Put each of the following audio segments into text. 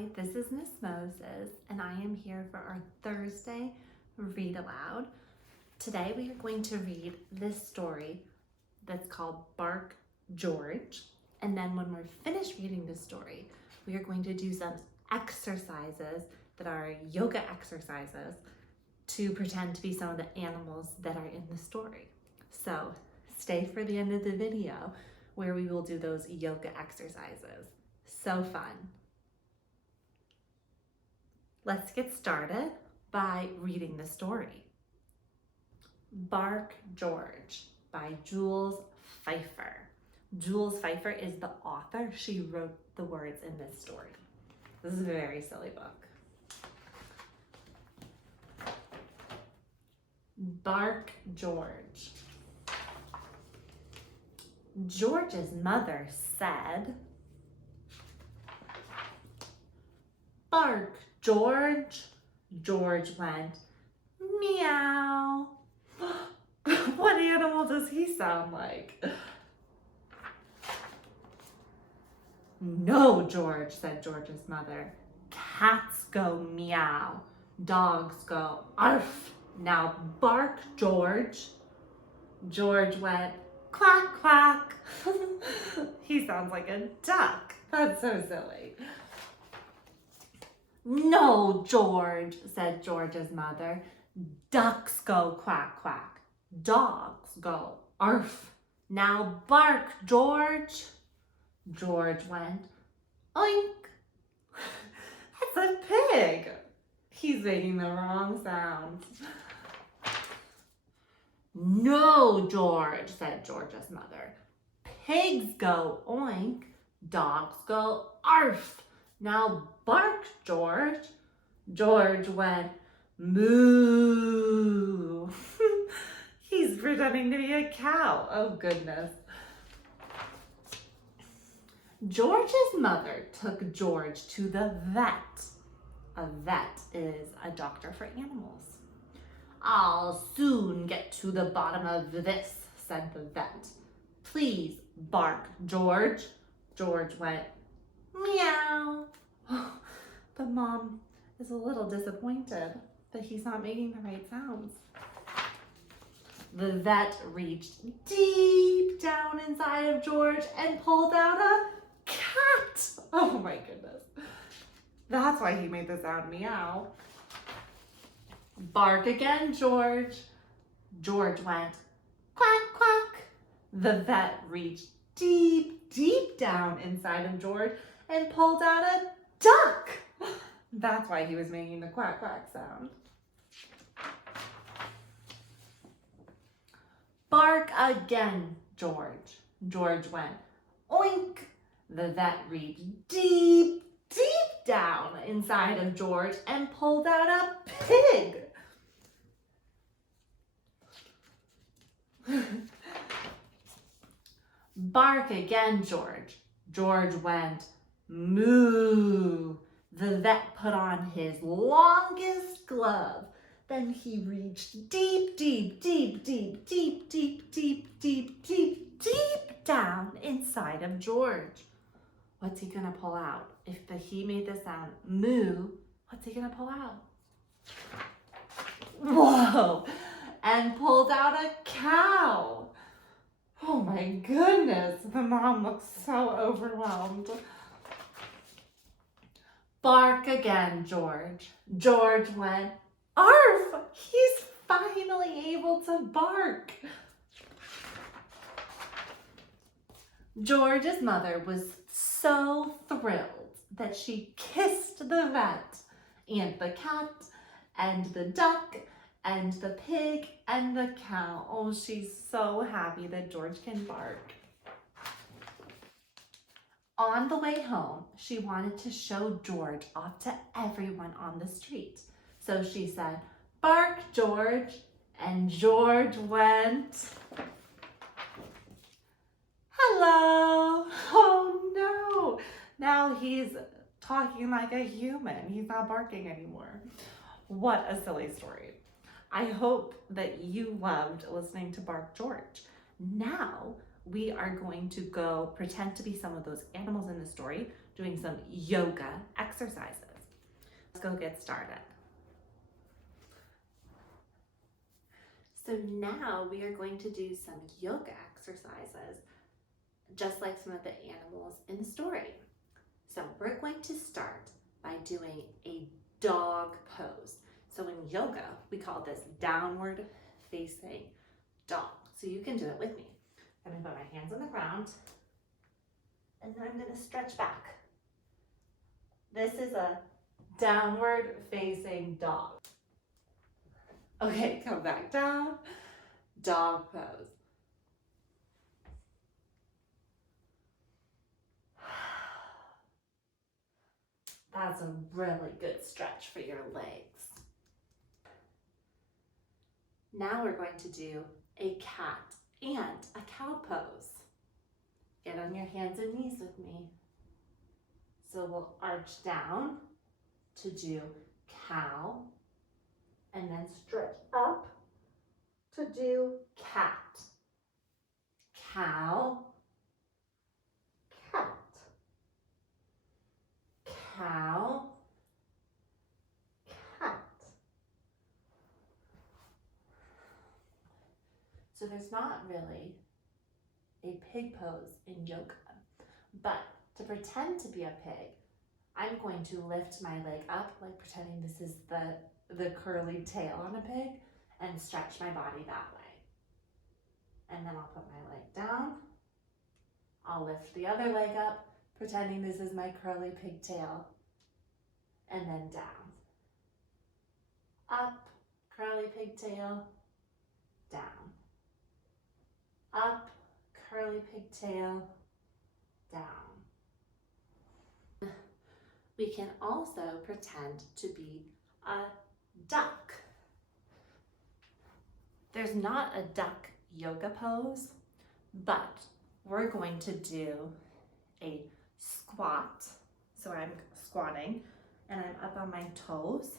Hi, this is Miss Moses, and I am here for our Thursday Read Aloud. Today we are going to read this story that's called Bark George, and then when we're finished reading this story, we are going to do some exercises that are yoga exercises to pretend to be some of the animals that are in the story. So stay for the end of the video where we will do those yoga exercises. So fun. Let's get started by reading the story. Bark George by Jules Feiffer. Jules Feiffer is the author. She wrote the words in this story. This is a very silly book. Bark George. George's mother said, "Bark, George." George went, "Meow." What animal does he sound like? "No, George," said George's mother. "Cats go meow. Dogs go arf. Now bark, George." George went, "Quack, quack." He sounds like a duck. That's so silly. "No, George," said George's mother. "Ducks go quack, quack. Dogs go arf. Now bark, George." George went, "Oink." That's a pig. He's making the wrong sounds. "No, George," said George's mother. "Pigs go oink. Dogs go arf. Now bark, George." George went, "Moo." He's pretending to be a cow. Oh, goodness. George's mother took George to the vet. A vet is a doctor for animals. "I'll soon get to the bottom of this," said the vet. "Please bark, George." George went, "Meow." The mom is a little disappointed that he's not making the right sounds. The vet reached deep down inside of George and pulled out a cat. Oh my goodness. That's why he made the sound meow. "Bark again, George." George went, "Quack, quack." The vet reached deep down inside of George and pulled out a duck. That's why he was making the quack, quack sound. "Bark again, George." George went, "Oink." The vet reached deep down inside of George and pulled out a pig. "Bark again, George." George went, "Moo." The vet put on his longest glove. Then he reached deep down inside of George. What's he gonna pull out? If he made the sound moo, what's he gonna pull out? Whoa! And pulled out a cow. Oh my goodness, the mom looks so overwhelmed. "Bark again, George." George went, "Arf!" He's finally able to bark. George's mother was so thrilled that she kissed the vet and the cat and the duck and the pig and the cow. Oh, she's so happy that George can bark. On the way home, she wanted to show George off to everyone on the street. So she said, "Bark, George." And George went, "Hello." Oh no, now he's talking like a human. He's not barking anymore. What a silly story. I hope that you loved listening to Bark George. Now we are going to go pretend to be some of those animals in the story. doing some yoga exercises. Let's go get started. So now we are going to do some yoga exercises, just like some of the animals in the story. So we're going to start by doing a dog pose. So in yoga, we call this downward facing dog. So you can do it with me. I'm gonna put my hands on the ground and then I'm gonna stretch back. This is a downward facing dog. Okay, come back down, dog pose. That's a really good stretch for your legs. Now we're going to do a cat and a cow pose. Get on your hands and knees with me. So we'll arch down to do cow and then stretch up to do cat. Cow, cat. Cow, cat. So there's not really a pig pose in yoga, but to pretend to be a pig, I'm going to lift my leg up, like pretending this is the curly tail on a pig, and stretch my body that way. And then I'll put my leg down. I'll lift the other leg up, pretending this is my curly pigtail, and then down. Up, curly pigtail, down. Up, curly pigtail, down. We can also pretend to be a duck. There's not a duck yoga pose, but we're going to do a squat. So I'm squatting and I'm up on my toes,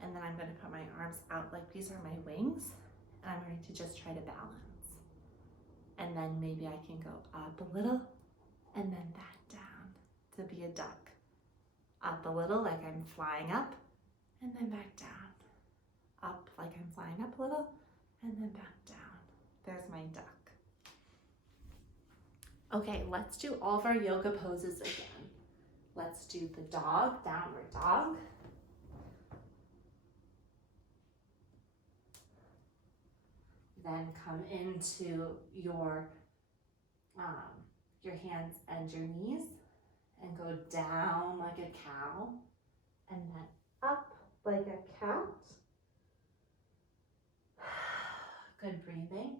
and then I'm going to put my arms out like these are my wings, and I'm going to just try to balance. And then maybe I can go up a little and then back down to be a duck. Up a little like I'm flying up, and then back down. Up like I'm flying up a little, and then back down. There's my duck. Okay, let's do all of our yoga poses again. Let's do the dog, downward dog. Then come into your hands and your knees and go down like a cow, and then up like a cat. Good breathing.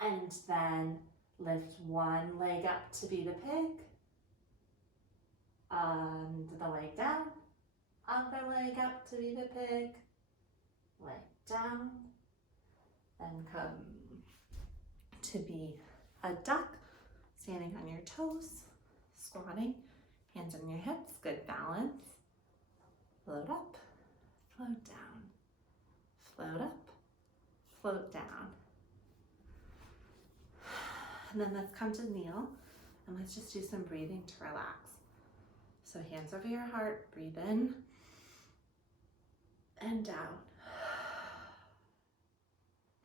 And then lift one leg up to be the pig, and the leg down, other leg up to be the pig, leg down, then come to be a duck, standing on your toes, squatting, hands on your hips, good balance. Float up, float down, float up, float down. And then let's come to kneel, and let's just do some breathing to relax. So hands over your heart, breathe in and out.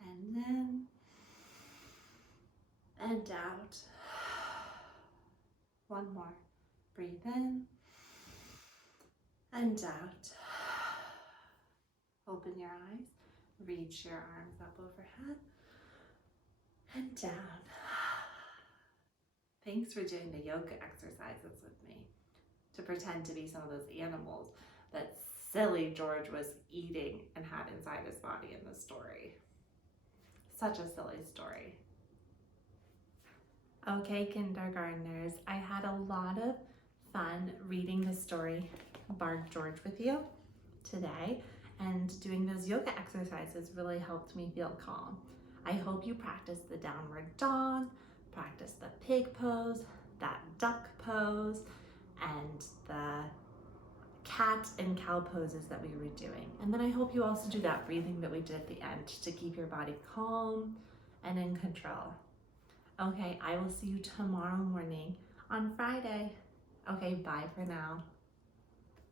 And in and out. One more. Breathe in and out. Open your eyes. Reach your arms up overhead and down. Thanks for doing the yoga exercises with me, to pretend to be some of those animals that silly George was eating and had inside his body in the story. Such a silly story. Okay, kindergartners, I had a lot of fun reading the story Bark George with you today, and doing those yoga exercises really helped me feel calm. I hope you practice the downward dog, practice the pig pose, that duck pose, and the cat and cow poses that we were doing. And then I hope you also do that breathing that we did at the end to keep your body calm and in control. Okay, I will see you tomorrow morning on Friday. Okay, bye for now.